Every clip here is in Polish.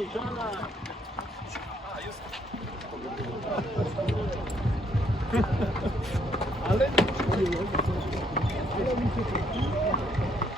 Piący i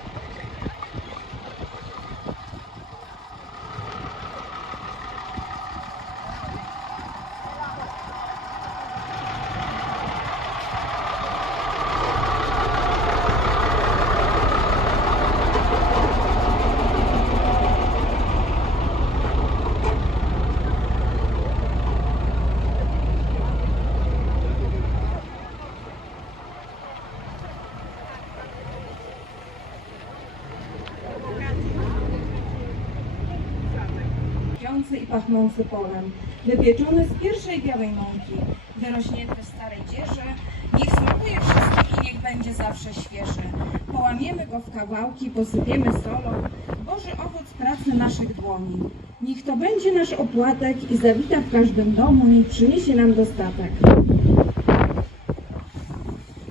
pachnący polem, wypieczony z pierwszej białej mąki, wyrośnięty w starej dzieży, niech smakuje wszystkim i niech będzie zawsze świeży. Połamiemy go w kawałki, posypiemy solą, Boży owoc pracy naszych dłoni. Niech to będzie nasz opłatek i zawita w każdym domu, niech przyniesie nam dostatek.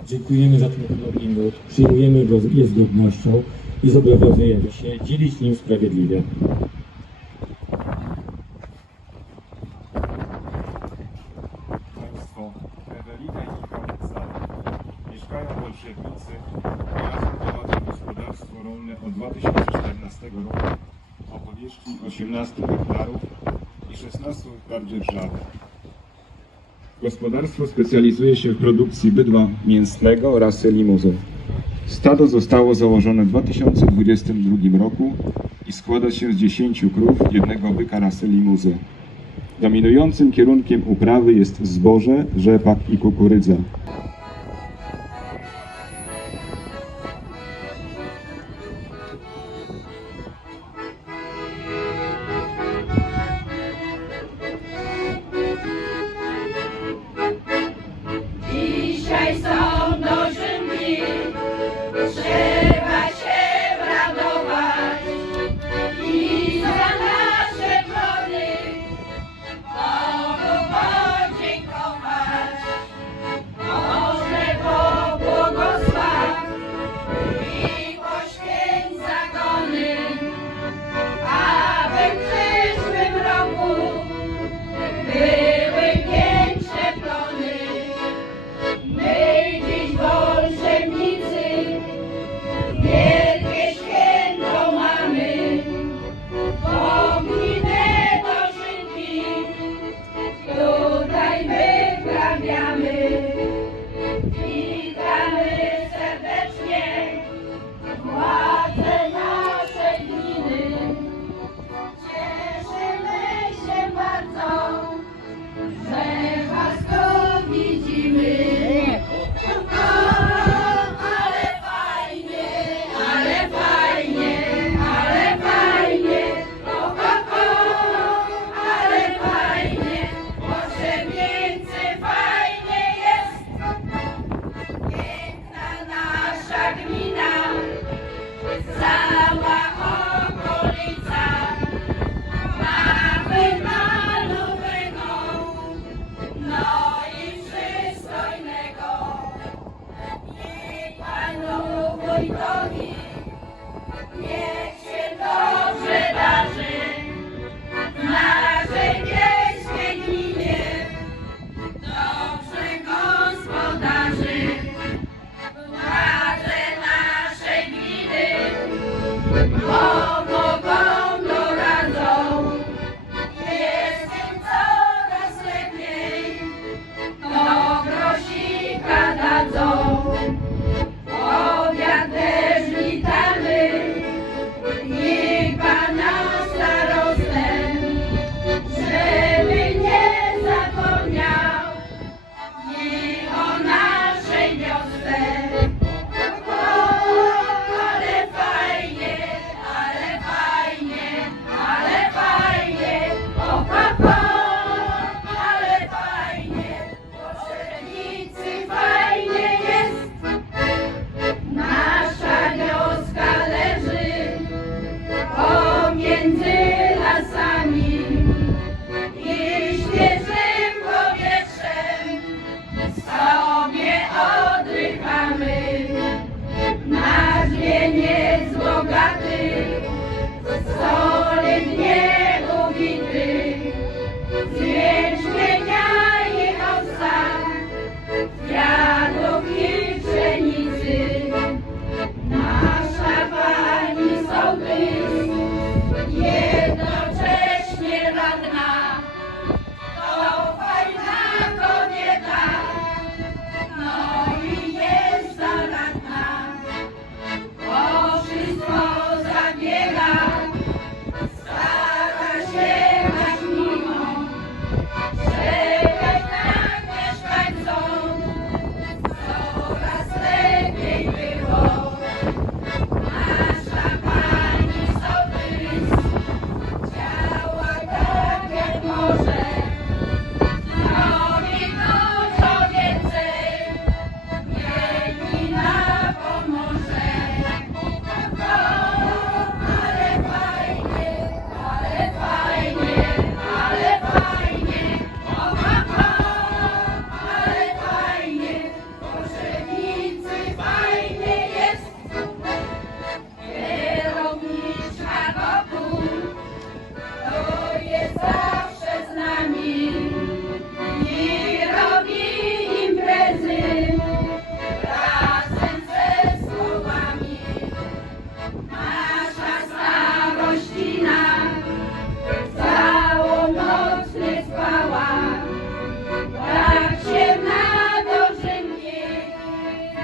Dziękujemy za ten i mód, przyjmujemy go z godnością i zobowiązujemy się dzielić nim sprawiedliwie. Roku o powierzchni 18 hektarów i 16 hektar dzierżawy. Gospodarstwo specjalizuje się w produkcji bydła mięsnego rasy limuzyn. Stado zostało założone w 2022 roku i składa się z 10 krów jednego byka rasy limuzy. Dominującym kierunkiem uprawy jest zboże, rzepak i kukurydza.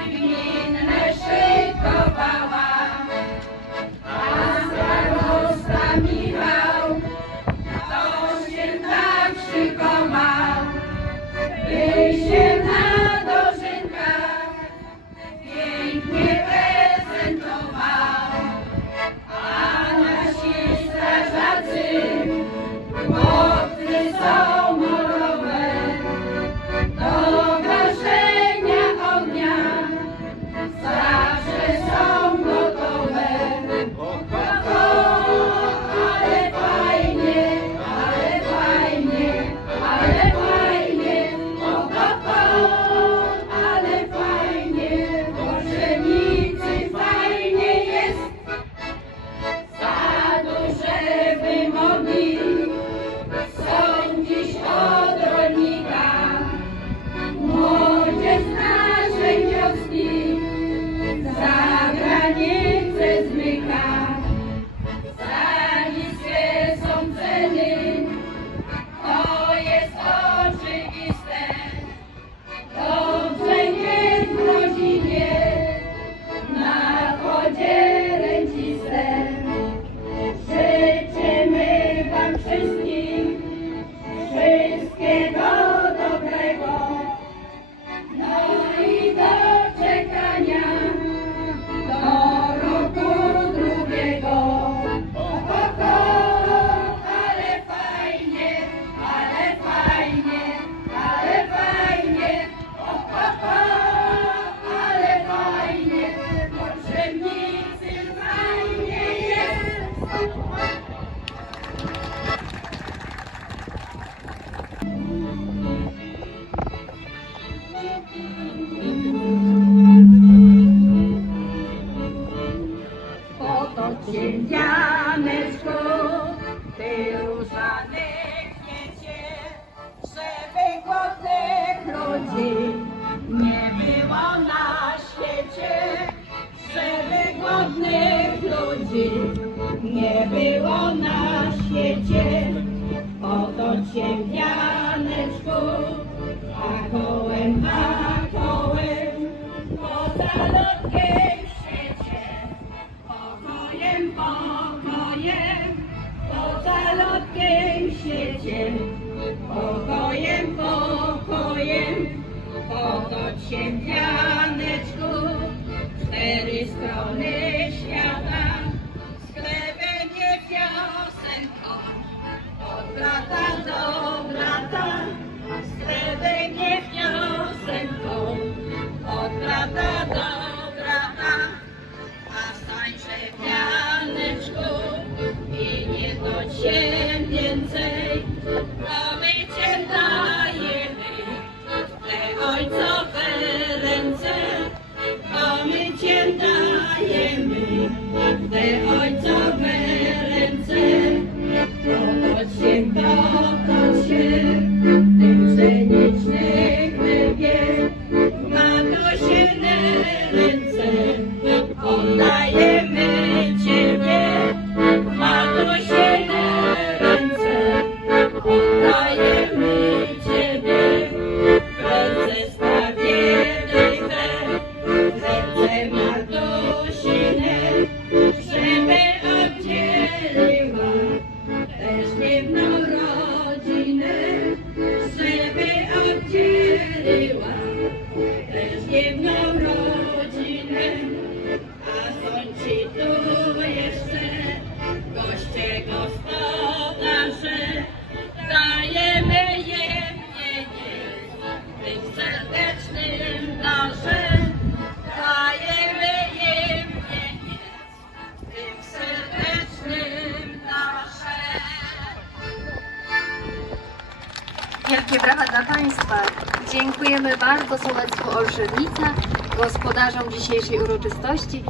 Living in an airship. to księdzianeczko, ty różanek niecie, żeby ludzi nie było na świecie, żeby głodnych ludzi nie było na świecie. Oto księdzianeczko, a kołem a Yeah. dzisiejszej uroczystości.